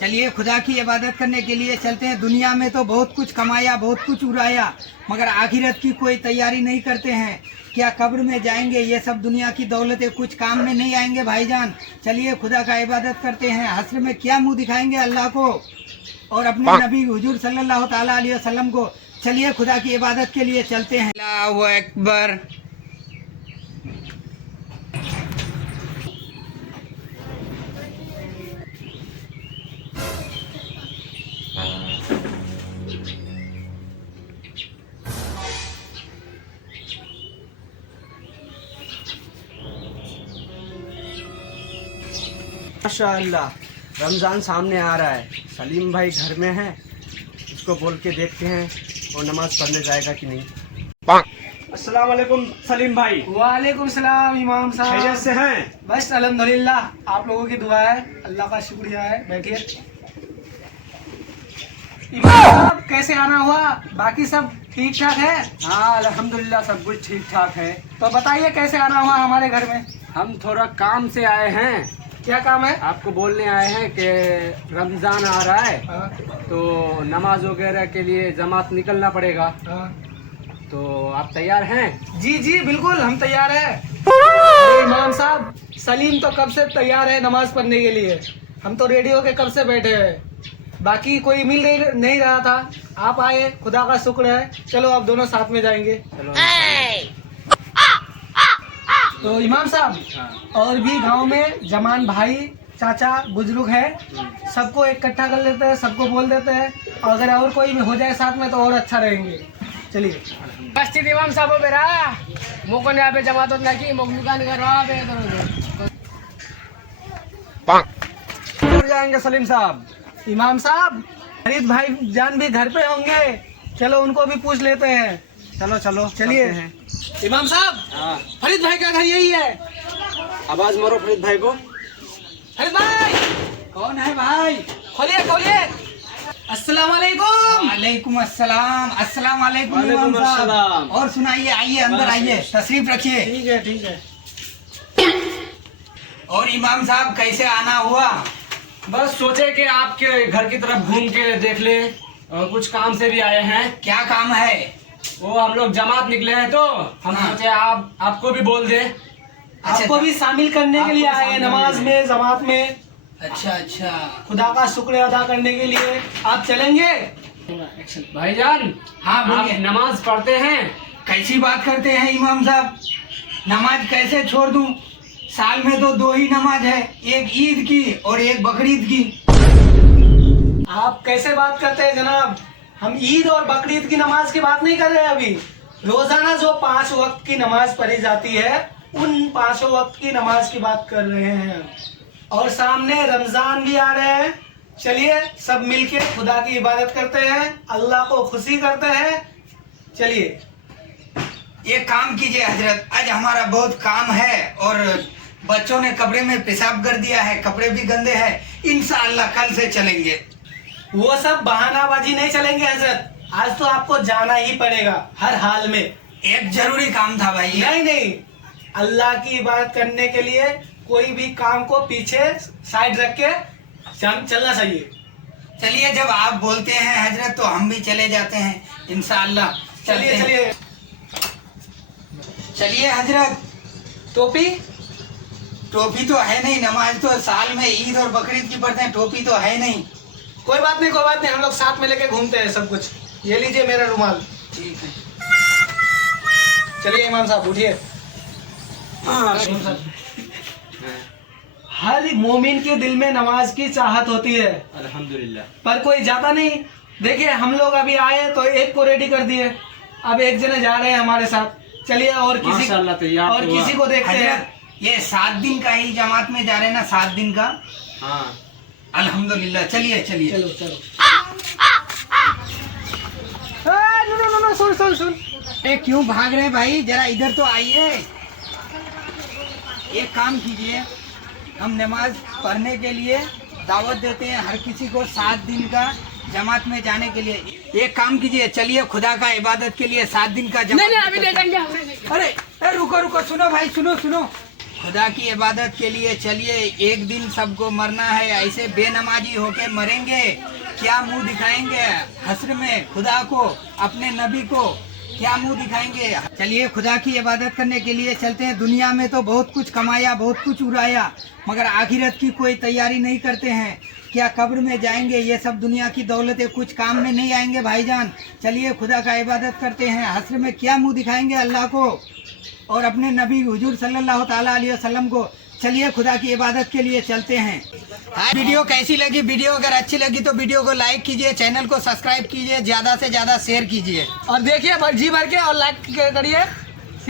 चलिए खुदा की इबादत करने के लिए चलते हैं। दुनिया में तो बहुत कुछ कमाया, बहुत कुछ उड़ाया, मगर आखिरत की कोई तैयारी नहीं करते हैं। क्या कब्र में जाएंगे? ये सब दुनिया की दौलतें कुछ काम में नहीं आएंगे भाईजान। चलिए खुदा का इबादत करते हैं। हश्र में क्या मुंह दिखाएंगे अल्लाह को और अपने नबी हुजूर सल्लल्लाहु ताला अलैहि वसल्लम को। चलिए खुदा की इबादत के लिए चलते हैं। अल्लाहु अकबर। माशाअल्लाह, रमज़ान सामने आ रहा है। सलीम भाई घर में है, उसको बोल के देखते हैं और नमाज पढ़ने जाएगा कि नहीं। अस्सलाम वालेकुम सलीम भाई। वालेकुम सलाम इमाम साहब। खैरियत से हैं? बस अल्हम्दुलिल्लाह, आप लोगों की दुआ है, अल्लाह का शुक्रिया है। बैठिए। इमाम साहब कैसे आना हुआ? बाकी सब ठीक ठाक है? हाँ अल्हम्दुलिल्लाह, सब कुछ ठीक ठाक है। तो बताइए कैसे आना हुआ हमारे घर में? हम थोड़ा काम से आए हैं, क्या काम है? आपको बोलने आए हैं कि रमज़ान आ रहा है हाँ, तो नमाज वगैरह के लिए जमात निकलना पड़ेगा, हाँ। तो आप तैयार हैं? जी जी बिल्कुल, हम तैयार है। अरे इमाम साहब, सलीम तो कब से तैयार है नमाज पढ़ने के लिए। हम तो रेडी होके कब से बैठे हैं, बाकी कोई मिल नहीं रहा था। आप आए, खुदा का शुक्र है। चलो अब दोनों साथ में जाएंगे। चलो। तो इमाम साहब, हाँ। और भी गांव में जमान भाई चाचा बुजुर्ग है, सबको इकट्ठा कर लेते हैं, सबको बोल देते हैं। अगर और कोई हो जाए साथ में तो और अच्छा रहेंगे। चलिए। मस्जिद इमाम साहब बेरा मोको ने पे जमात ना की मुकान करवा पे उड़ जाएंगे सलीम साहब। इमाम साहब, फरीद भाई जान भी घर पे होंगे, चलो उनको भी पूछ लेते हैं। चलो चलो चलिए। करते हैं। इमाम साहब, हाँ, फरीद भाई का घर यही है। आवाज मारो फरीद भाई को। फरीद भाई, कौन है भाई? खोलिए खोलिए। अस्सलाम वालेकुम। वालेकुम अस्सलाम। अस्सलाम वालेकुम वालेकुम इमाम साहब। अस्सलाम। और सुनाइए, आइए अंदर आइए, तशरीफ रखिए। ठीक है ठीक है। और इमाम साहब कैसे आना हुआ? बस सोचे कि आपके घर की तरफ घूम के देख ले, और कुछ काम से भी आए हैं। क्या काम है? वो हम लोग जमात निकले हैं तो हम हाँ। सोचे आपको भी बोल दे। आपको भी शामिल करने के लिए आपको भी आए हैं शामिल नमाज करने में, जमात में। अच्छा अच्छा। खुदा का शुक्र अदा करने के लिए आप चलेंगे? भाईजान, हाँ आप बोलिए। नमाज पढ़ते हैं? कैसी बात करते हैं इमाम साहब? नमाज कैसे छोड़ दूं? साल में तो दो ही नमाज है, एक ईद की और एक बकरीद की। आप कैसे बात करते हैं जनाब? हम ईद और बकरीद की नमाज की बात नहीं कर रहे हैं अभी। रोजाना जो 5 वक्त की नमाज पढ़ी जाती है, उन 5 वक्त की नमाज की बात कर रहे हैं। और सामने रमजान भी आ रहे हैं। चलिए सब मिलके खुदा की इबादत करते हैं, अल्लाह को खुशी करते हैं। चलिए। एक काम कीजिए हजरत, आज हमारा बहुत काम है और बच्चों ने कपड़े में पेशाब कर दिया है, कपड़े भी गंदे हैं। इंशाअल्लाह कल से चलेंगे। वो सब बहानाबाजी नहीं चलेंगे हजरत, आज तो आपको जाना ही पड़ेगा हर हाल में। एक जरूरी काम था भाई। नहीं नहीं, अल्लाह की इबादत करने के लिए कोई भी काम को पीछे साइड रख के चलना चाहिए। चलिए, जब आप बोलते हैं हजरत तो हम भी चले जाते हैं इंशाअल्लाह। चलिए चलिए। चलिए हजरत। टोपी? टोपी तो है नहीं, नमाज तो साल में ईद और बकरीद की पढ़ते हैं, टोपी तो है नहीं। कोई बात नहीं कोई बात नहीं, हम लोग साथ में लेके घूमते हैं सब कुछ। ये लीजिए मेरा रुमाल। ठीक है। चलिए इमाम साहब उठिए। हर मोमिन के दिल में नमाज की चाहत होती है, अल्हम्दुलिल्लाह। पर कोई जाता नहीं। देखिए हम लोग अभी आए तो एक को रेडी कर दिए, अब एक जने जा रहे हैं हमारे साथ। चलिए और माशाअल्लाह, तैयार और हुआ। किसी को देखते हैं। हजरत, ये 7 दिन का ही जमात में जा रहे हैं ना, 7 दिन का। हाँ, अल्हम्दुलिल्लाह। चलिए चलिए। चलो चलो। नो, सुन सुन सुन। ए, क्यों भाग रहे हैं भाई? जरा इधर तो आइए। एक काम कीजिए, हम नमाज पढ़ने के लिए दावत देते हैं हर किसी को 7 दिन का जमात में जाने के लिए। एक काम कीजिए, चलिए खुदा का इबादत के लिए 7 दिन का जमात। नहीं नहीं अभी ले जाएंगे हम। अरे रुको रुको, सुनो भाई, सुनो सुनो। खुदा की इबादत के लिए चलिए, एक दिन सबको मरना है। ऐसे बेनमाजी होके मरेंगे, क्या मुंह दिखाएंगे हश्र में खुदा को, अपने नबी को क्या मुंह दिखाएंगे। चलिए खुदा की इबादत करने के लिए चलते हैं। दुनिया में तो बहुत कुछ कमाया, बहुत कुछ उड़ाया, मगर आखिरत की कोई तैयारी नहीं करते हैं। क्या कब्र में जाएंगे, ये सब दुनिया की दौलतें कुछ काम में नहीं आएंगे भाईजान। चलिए खुदा का इबादत करते हैं। हश्र में क्या मुंह दिखाएंगे अल्लाह को और अपने नबी हुजूर सल्लल्लाहु ताला अलैहि वसल्लम को। चलिए खुदा की इबादत के लिए चलते हैं। वीडियो कैसी लगी? वीडियो अगर अच्छी लगी तो वीडियो को लाइक कीजिए, चैनल को सब्सक्राइब कीजिए, ज़्यादा से ज़्यादा शेयर कीजिए और देखिए जी भर के और लाइक करिए।